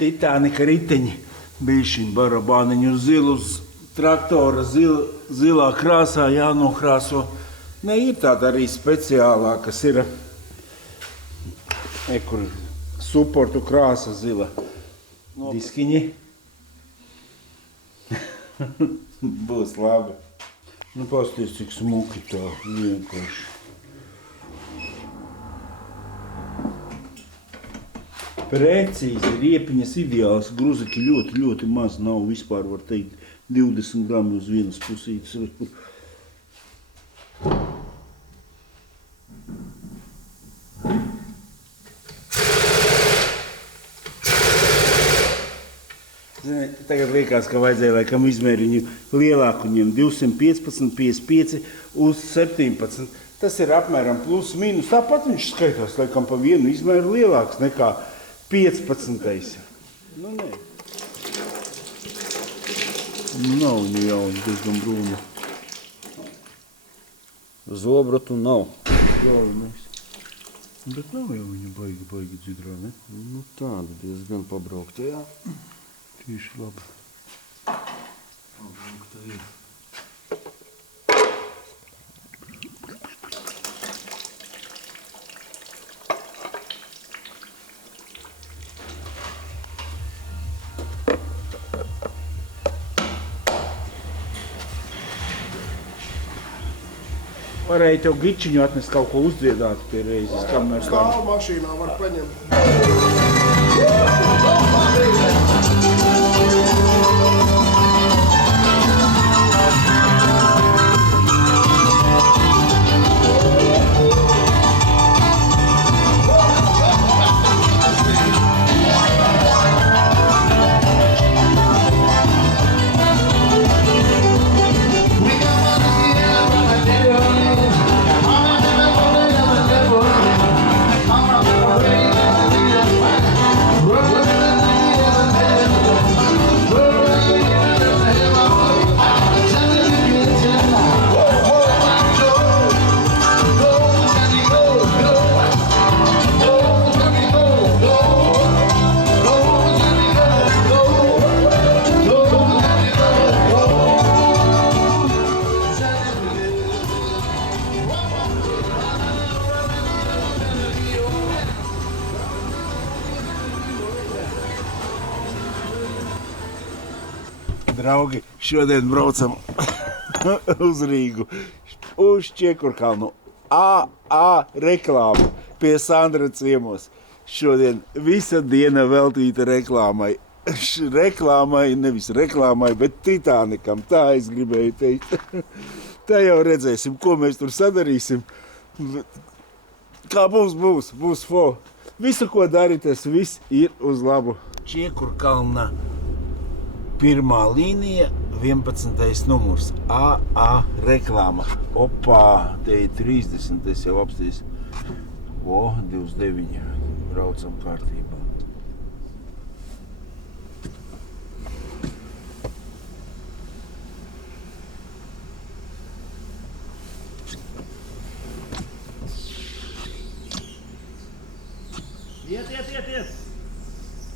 Titanika riteņi, bišķiņ barabāniņu uz traktora, zilā krāsā jānokrāso. Ne, ir tāda arī speciālā, kas ir kur suportu krāsa zila. Diskiņi. Būs labi. Nu, pasties, cik smuki tā vienkārši. Precīzi, riepiņas ideāls, gruzaki ļoti maz nav vispār, var teikt, 20 grami uz vienas pusītes. Zini, tagad liekas, ka vajadzēja laikam izmēriņu lielāku ņem 215, 55 uz 17. Tas ir apmēram plus mīnus. Tāpat viņš skaitās laikam pa vienu izmēru lielāks nekā 15. Nu, nē. Nav viņa jauna, diezgan brūna. Zobrotu nav. Galvenais. Bet nav jau viņa baigi dzidrā, ne? Nu, tāda diezgan pabraukta, jā. Tieši labi. Pabraukta ir. Varēja tev gičiņu atnest kaut ko uzdziedāt pie reizes, kam mēs tā... Stāv mašīnā var paņemt. Draugi, šodien braucam uz Rīgu, uz Čiekurkalnu. AA reklāma pie Sandra ciemos. Šodien visa diena veltīta reklāmai. Reklāmai, nevis reklāmai, bet Titanikam, tā es gribēju teikt. Tā jau redzēsim, ko mēs tur sadarīsim. Kā būs fo. Visu, ko darīt, tas viss ir uz labu. Čiekurkalna. Pirmā līnija, 11. numurs, AA reklāma. Opā, te ir 30, es jau apstīs. 29, braucam kārtībā. Iet!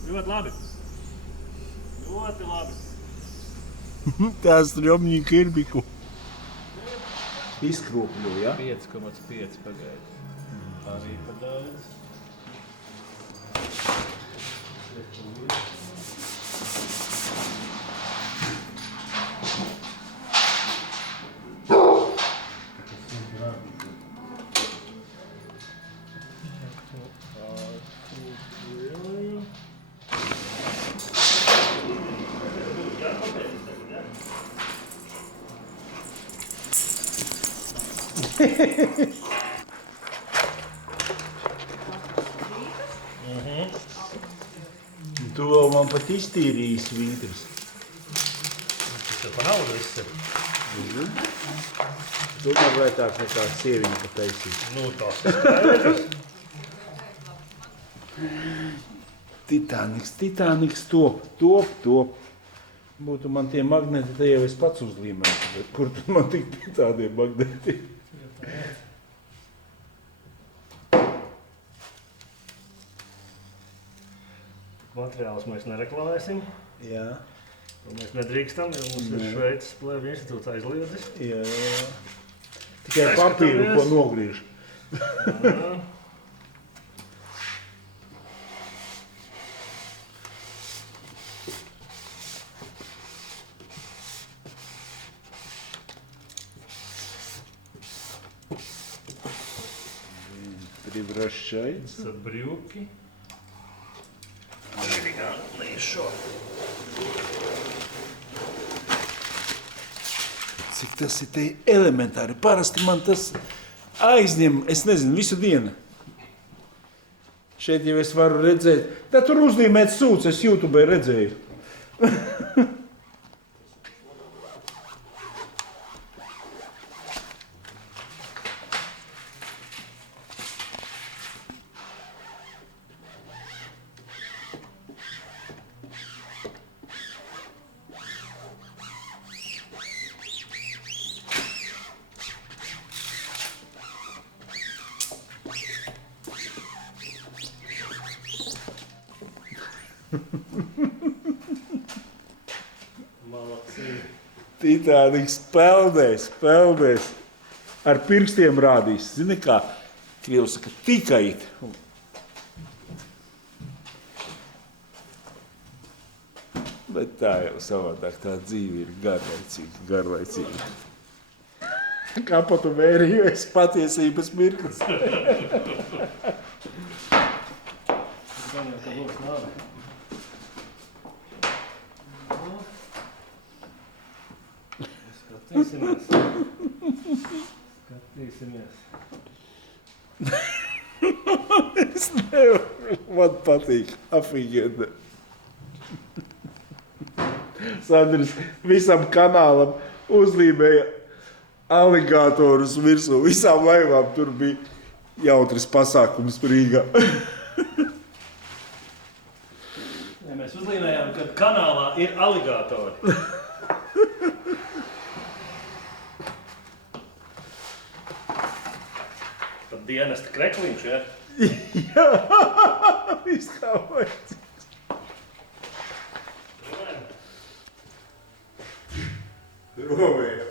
Ļoti labi. Ļoti labi. Tās stromņi kirbiku. Izkropļo, ja? 5,5 pagaid. Arī pa daudz. Tu vēl man pat iztīrīji svītras. Tas jau pa naudu viss ir. Tomēr lētāk nekā sieviņa pataisīt. Nu, tas ir skaidrs. Titaniks top. Būtu man tie magneti, te jau es pats uzlīmētu, bet kur tad man tik tādie magneti? Materiālus mēs nereklamēsim. Jā. To mēs nedrīkstam, jo mums ir Šveices plēvju institūts aizliedzis. Jā. Tikai papīru, ko nogriež. Jā. Превращается. Брюки. Элегантные шорты. Cik tas ir te elementāri. Parasti man tas aizņem, es nezinu, visu dienu. Šeit jau es varu redzēt. Tā tur uzlīmēt sūds, es YouTube redzēju. Молодцы. Titāniks peldēs. Ar pirkstiem rādīs. Zini kā? Krievi saka, tikai it. Bet tā jau savādāk, tā dzīve ir garlaicīga. Kā pat tu vērījies patiesības mirklis. Gan jau, ka būs nāve. Skatīsimies. Es nevaru, man patīk, afigēda. Sandrs visam kanālam uzlīmēja aligātorus virsū. Visām laivām tur bija jautris pasākums Rīgā. Ja mēs uzlīmējām, ka kanālā ir aligātori. Pat dienesta krekliņš, ja? Jā, viss kā vajadzīgs. Rovēja.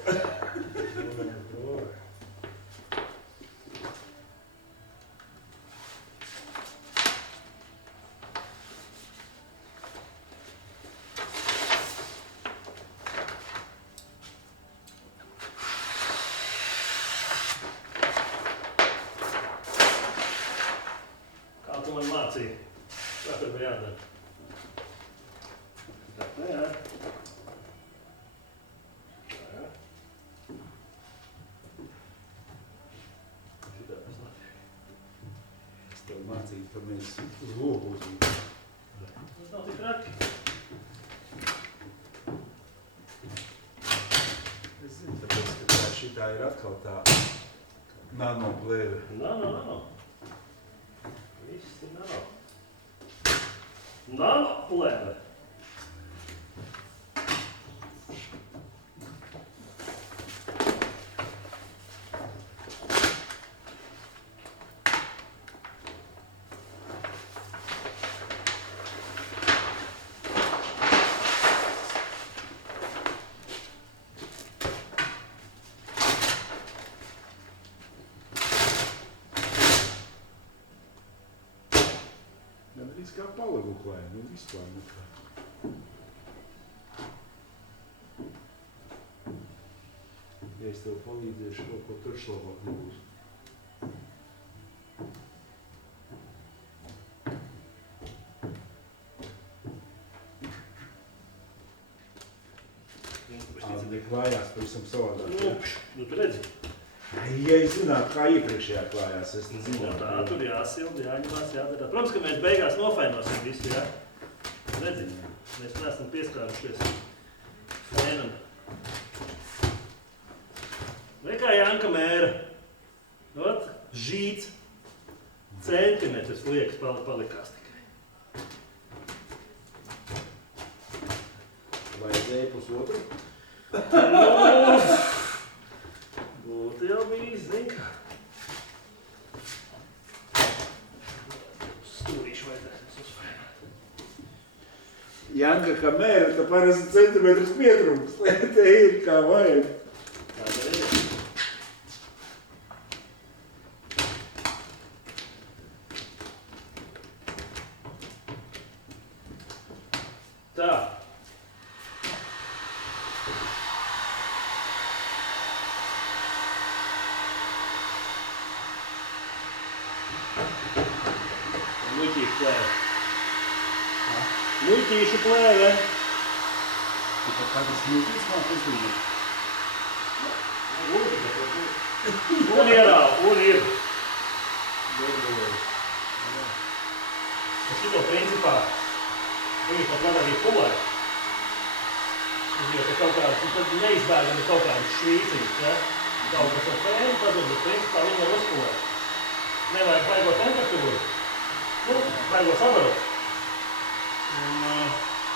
Kā tu man mācīji? Kā tur bija jādara? Tā, jā. Es tev mācīju, ka mēs uz logu uzlīmējam. Tas nav tik traki. Es zinu, tāpēc, ka tā šitā ir atkal tā nanoplēve. Nano. Viss ir nano. Nano plēve. Gandrīz kā palaguklājumi, nu vispār nekā. Ja es tev palīdzēšu, kaut ko tur šlabāk nebūs. Bet klājās pavisam savādāk. Nu, tu redzi. Ja es zinātu, kā iepriekšējā klājās, es Nu, nezinātu. tā tur jāsilda, jāņemās, jādara. Protams, ka mēs beigās nofainosim visu, jā? Redzi, mēs neesam pieskārušies fēnam. Vai kā Janka mēra? Ot, žīts, centimetrs liekas palikās tikai. Vajadzēja pusotru? Būtu jau bijis, zin kā. Stūrīšu vajadzētu uzfēnāt. Janka, kā mēra, tā parasti centimetrus pietrūks. Te ir kā vajag. Tā ir. Tā. Muļķīšu plēve. Muļķīšu plēve. Tā kādas muļķīs man uzlīja. Un ierāv, un ir. Es šito principā, viņi pat var arī pulēt. Jo, ka kaut kāds, tad neizbēgami kaut kādas švīciņas, ja? Kaut kas ar fēnu padod, bet principā viņi var uzpulēt. Nevajag baigot temperatūru. Nu, baigot sabarot.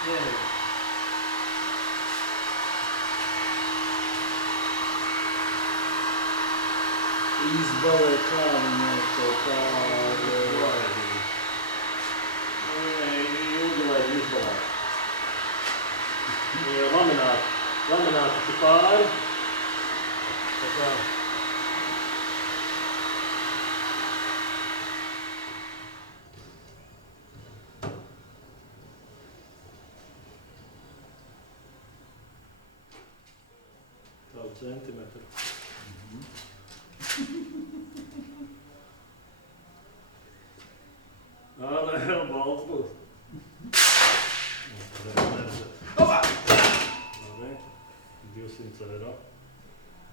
Vienīgi. Izbalē kā viņai kaut kā... Ilgilēji izbalē. Lamināti ir pāri. Tā kā. Tādu centimetru. Nē, vēl balts būs. Opa! 200 eiro.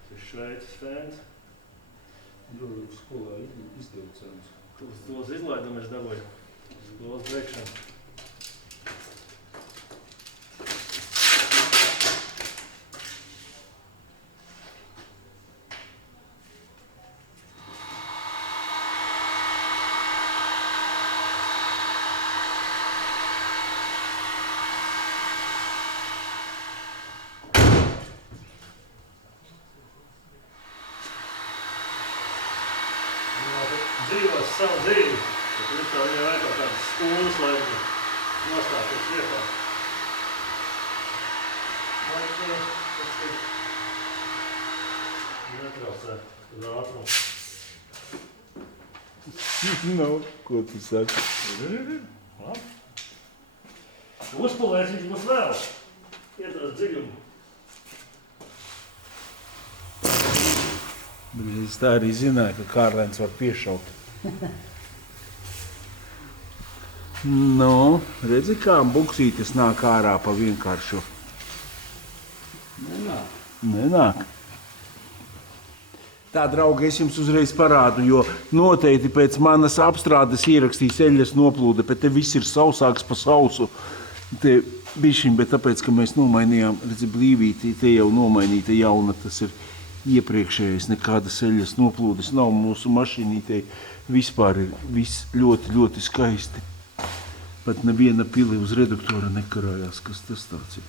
Tas ir Šveices fēns. Skolā izdevu cenas. Tos izlaidumu es dabūju. Skolas beigšanu. Dzīvos savu dzīvi, bet viņam vajag kaut kādas stundas, lai viņi nostātos vietā. Vai tas ir netraucē uz ātrumu? Nu, ko tu saki? Labi. Uzpulēs viņš būs vēl. Iedās dziļumu. Bet es tā arī zināju, ka Kārlēns var piešaut. Nu, redzi, kā buksītes nāk ārā pa vienkāršu. Nenāk. Tā, draugi, es jums uzreiz parādu, jo noteikti pēc manas apstrādes ierakstīs eļļas noplūde, bet te viss ir sausāks pa sausu. Te bišķiņ, bet tāpēc, ka mēs nomainījām, redzi, blīvīti, te jau nomainīta jauna, tas ir iepriekšējais, nekādas eļļas noplūdes nav mūsu mašīnītei. Vispār ir viss ļoti, ļoti skaisti. Pat neviena pili uz reduktora nekarājās, kas tas tāds ir.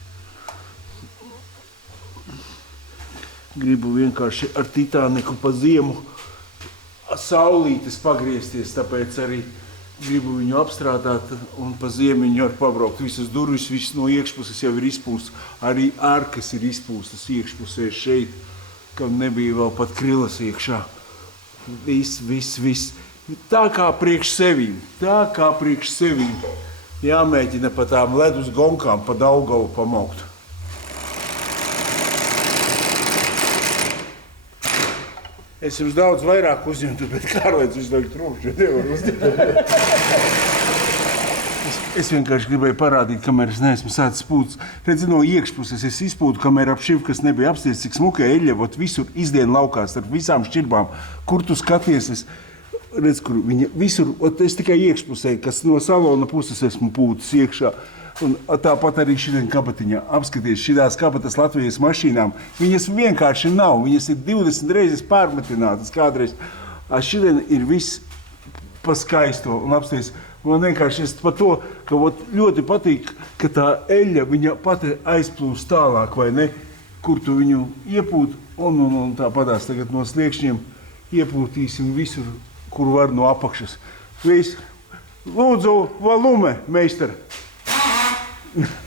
Gribu vienkārši ar Titāniku pa ziemu saulītes pagriezties, tāpēc arī gribu viņu apstrādāt un pa ziemiņu ar pabraukt. Visas durvis, viss no iekšpuses jau ir izpūstas, arī ārkas ir izpūstas iekšpusē šeit, kam nebija vēl pat krilas iekšā. Viss. Tā kā priekš seviņ. Jāmēģina pa tām ledus gonkām pa Daugavu pamaukt. Es jums daudz vairāk uzņemtu, bet Kārlēns visu laiku trūkšu, nevar uzņemt. Es vienkārši gribēju parādīt, kamēr es neesmu sācis pūtas. Redzi, no iekšpuses es izpūtu, kamēr ap šivkas nebija apsties, cik smuka eļļa, vot visur izdien laukā starp visām šķirbām. Kur tu skaties, es redz, kur viņa visur, ot es tikai iekšpusē, kas no salona puses esmu pūtas iekšā. Un tāpat arī šitien kabatiņā. Apskaties, šitās kabatas Latvijas mašīnām, viņas vienkārši nav, viņas ir 20 reizes pārmetinātas kādreiz. Šitien ir viss pa skaisto un apsties. Man vienkārši es par to, ka ļoti patīk, ka tā eļļa viņa pati aizplūst tālāk, vai ne? Kur tu viņu iepūt, un tāpadās tagad no sliekšņiem iepūtīsim visur, kur var no apakšas. Viss. Lūdzu, valume, meistar.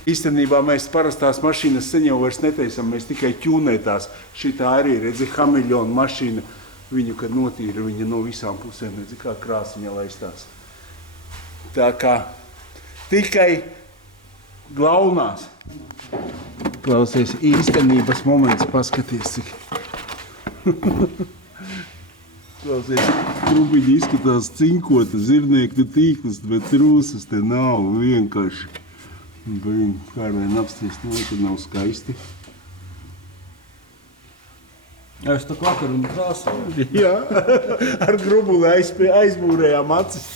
Īstenībā mēs parastās mašīnas sen jau vairs netaisam, mēs tikai ķūnētās. Šitā arī, redzi, hameļona mašīna. Viņu, kad notīra, viņa no visām pusēm, redzi, kā krāsiņa laistās. Tā kā tikai glaunās. Klausies, īstenības moments, paskaties, cik. Klausies, trubiņi izskatās cinkota, zirniekļu tīklas, bet trūsas te nav vienkārši. Blin, kā vien apsties, tur nav skaisti. Es tā vakar un krāsoju. Jā, ar grubuli aizbūrējām acis.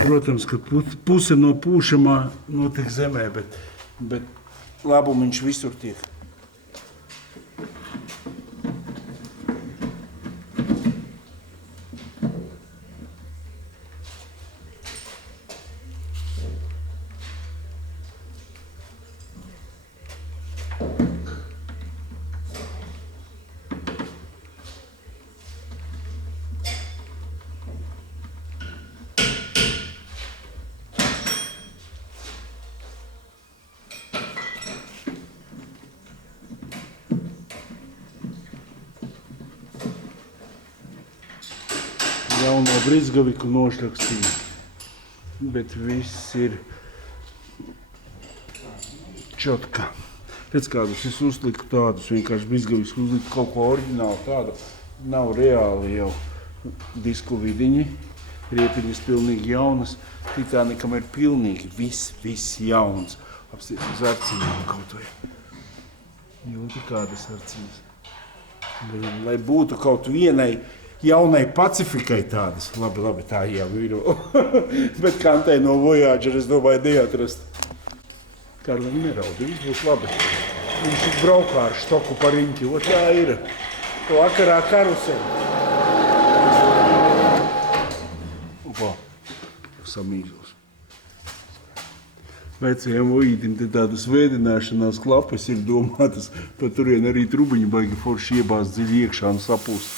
Protams, ka puse no pūšamā notiek zemē, bet labumiņš visur tiek. Jauno brizgaviku nošrakstīju, bet viss ir čotka. Pēc kādus es uzliku tādus, vienkārši brizgavikus uzliku kaut ko oriģinālu tādu. Nav reāli jau disku vidiņi, riepiņas pilnīgi jaunas, Titanicam ir pilnīgi viss jauns. Apsties uz arciņām kaut vai. Jūti kādas arciņas. Lai būtu kaut vienai jaunai Pacifikai tādas. Labi, tā jau ir. Bet kantei no Voyager, es domāju, neatrast. Karlim neraudi, viss būs labi. Viņš ir braukā ar štoku pa riņķi, o tā ir. Vakarā karuseli. Opa, samīžos. Vecajam Vojītim te tādas vēdināšanās klapes ir domātas, pat turien arī trubiņi baigi forši iebāzt dziļi iekšā un sapūst.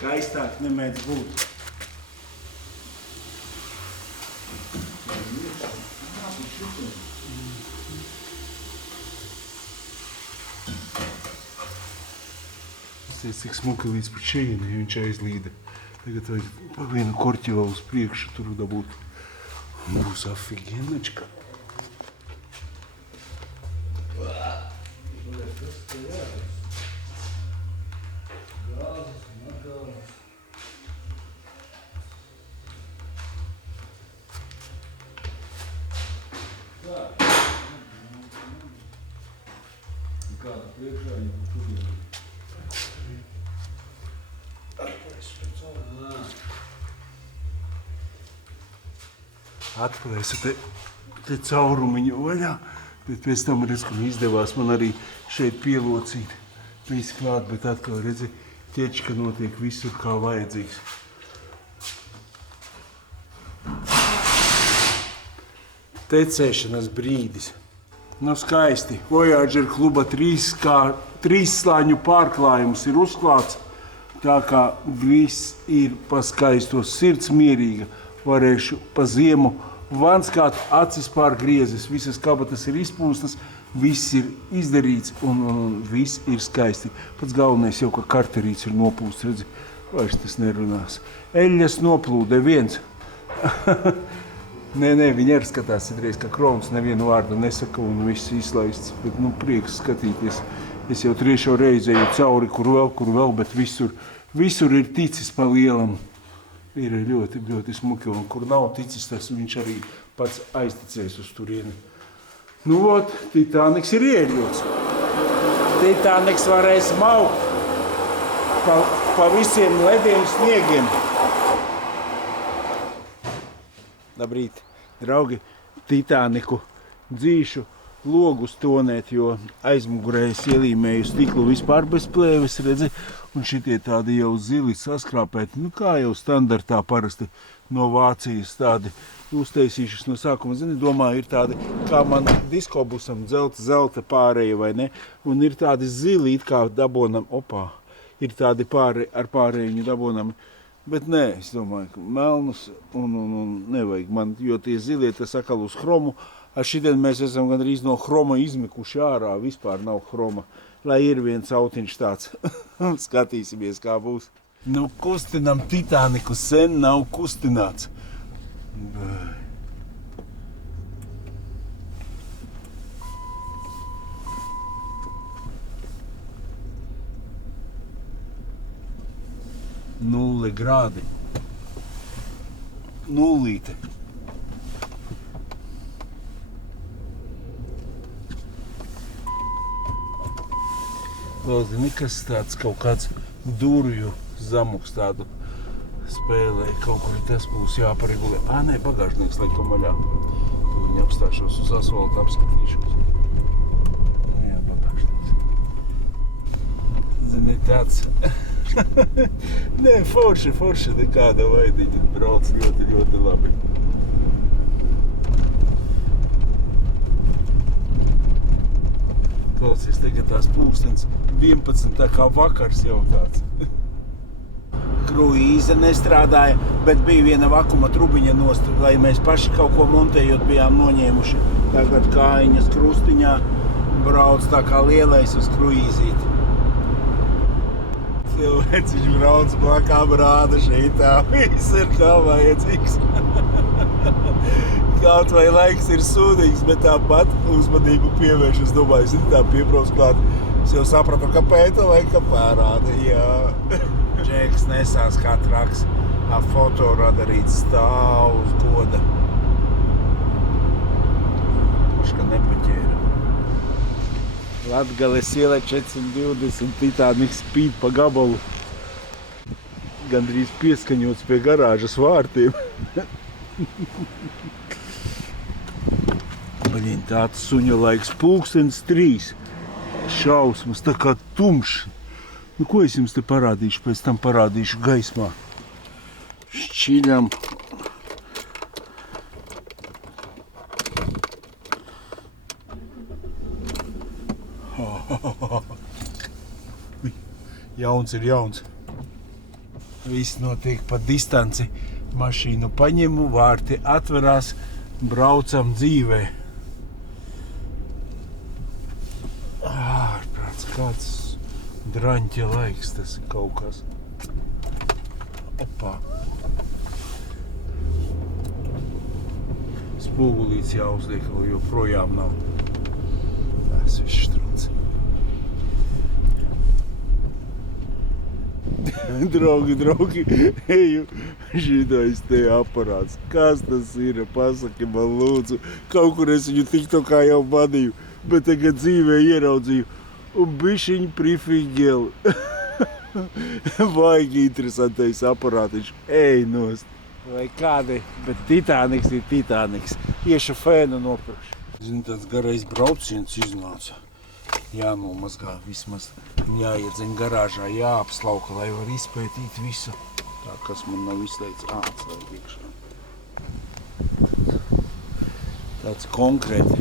Skaistāk nemēdz būt. Cik smuki līdz pat šejienai viņš aizlīda. Tagad vajag pa vienu korķi vēl uz priekšu tur dabūt. Būs afigenačka. Kāda priekšā viņa tur. Atplēsa te caurumiņu vaļā, bet pēc tam redz, ka izdevās man arī šeit pielocīt. Viss klāt, bet atkal redzi, ķečka notiek visur kā vajadzīgs. Tecēšanas brīdis. Nu skaisti. Voyager kluba 3 slāņu pārklājums ir uzklāts. Tā kā viss ir paskaistos, sirds mierīga. Varēšu pa ziemu vanskāt, acis pārgriezes, visas kabatas ir izpūstas, viss ir izdarīts un viss ir skaisti. Pats galvenais jau, ka karterīts ir nopūsts, redzi, vairs tas nerunās. Eļļas noplūde viens. Nē, viņi arī skatās citreiz, ka Kroms nevienu vārdu nesaka un viss izlaists, bet prieks skatīties. Es jau 3. reizi eju cauri, kur vēl, bet visur ir ticis pa lielam. Ir ļoti smuki, un kur nav ticis, tas viņš arī pats aizticēs uz turieni. Nu, ot, Titaniks ir ieļots. Titaniks varēs maukt pa visiem lediem sniegiem. Labrīt, draugi, Titaniku dzīšu logus tonēt, jo aizmugurē es ielīmēju stiklu vispār bez plēves, redzi, un šitie tādi jau zili saskrāpēti, nu kā jau standartā parasti no Vācijas tādi uztaisījušas no sākuma, zini, domāju, ir tādi, kā man diskobusam zelta pārēja, vai ne, un ir tādi zili, it kā dabonam, ir tādi ar pārējiņu dabonami, bet nē, es domāju, ka melnus un nevajag man, jo tie zilie, tas atkal uz chromu, ar šitien mēs esam gandrīz no chroma izmikuši ārā, vispār nav chroma, lai ir viens autiņš tāds, skatīsimies, kā būs. Nu, kustinam Titaniku, sen nav kustināts. Nulle grādi. Nullīte. Vēl zini, kas tāds kaut kāds durvju zamuks tādu spēlē. Kaut kur tas būs jāparegulē. Nē, bagāžnieks laikam vaļā. Tur viņi apstāšos uz asfalta, apskatīšos. Jā, bagāžnieks. Zini, tāds... Nē, forši nekāda vaidiņa. Brauc ļoti labi. Klausies, tagad tās pulkstens 11, tā kā vakars jau tāds. Kruīze nestrādāja, bet bija viena vakuma trubiņa nost, lai mēs paši kaut ko montējot bijām noņēmuši. Tagad kājiņas krustiņā brauc tā kā lielais uz kruīzīti. Cilvēciņš brauc blakām rāda šeitā, viss ir kā vajadzīgs. Kaut vai laiks ir sūdīgs, bet tāpat uzmanību pievērš. Es domāju, es tā piebrauc klāt. Es jau sapratu, ka pēta laika pārāda, jā. Džeks nesās kā traks, fotoradarīts stāv uz goda. Puška nepaķēra. Latgales ielē 420, Titaniks spīd pa gabalu. Gandrīz pieskaņots pie garāžas vārtiem. Baļiņ, tāds suņa laiks, pulkstens 3. Šausmas, tā kā tumšs. Nu, ko es jums te parādīšu, pēc tam parādīšu gaismā. Šķiļam. Jauns ir jauns. Viss notiek pa distanci. Mašīnu paņemu, vārti atverās, braucam dzīvē. Ārprāts, kāds draņķa laiks, tas ir kaut kas. Opā. Spogulīts jāuzliek, vēl joprojām nav. Tas viss štrūts. Draugi, eju šitais te aparāts. Kas tas ir? Pasaki man lūdzu. Kaut kur es viņu tiktokā jau vadīju, bet tagad dzīvē ieraudzīju. Un bišķiņ prifigeli. Vaigi interesantais aparātiņš. Ej nost. Vai kādi, bet Titaniks ir Titaniks. Iešu fēnu nopirkšu. Zini, tāds garais brauciens iznāca. Jānomazgā vismaz, jāiedzeņ garāžā, jāapslauka, lai var izpētīt visu. Tā, kas man nav izteicis, atslēg iekšā. Tāds konkrēti.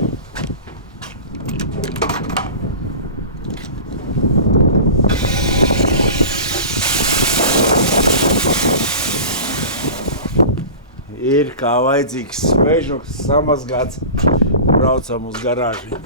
Ir kā vajadzīgs svežuks, samazgāts, braucam uz garāžiņu.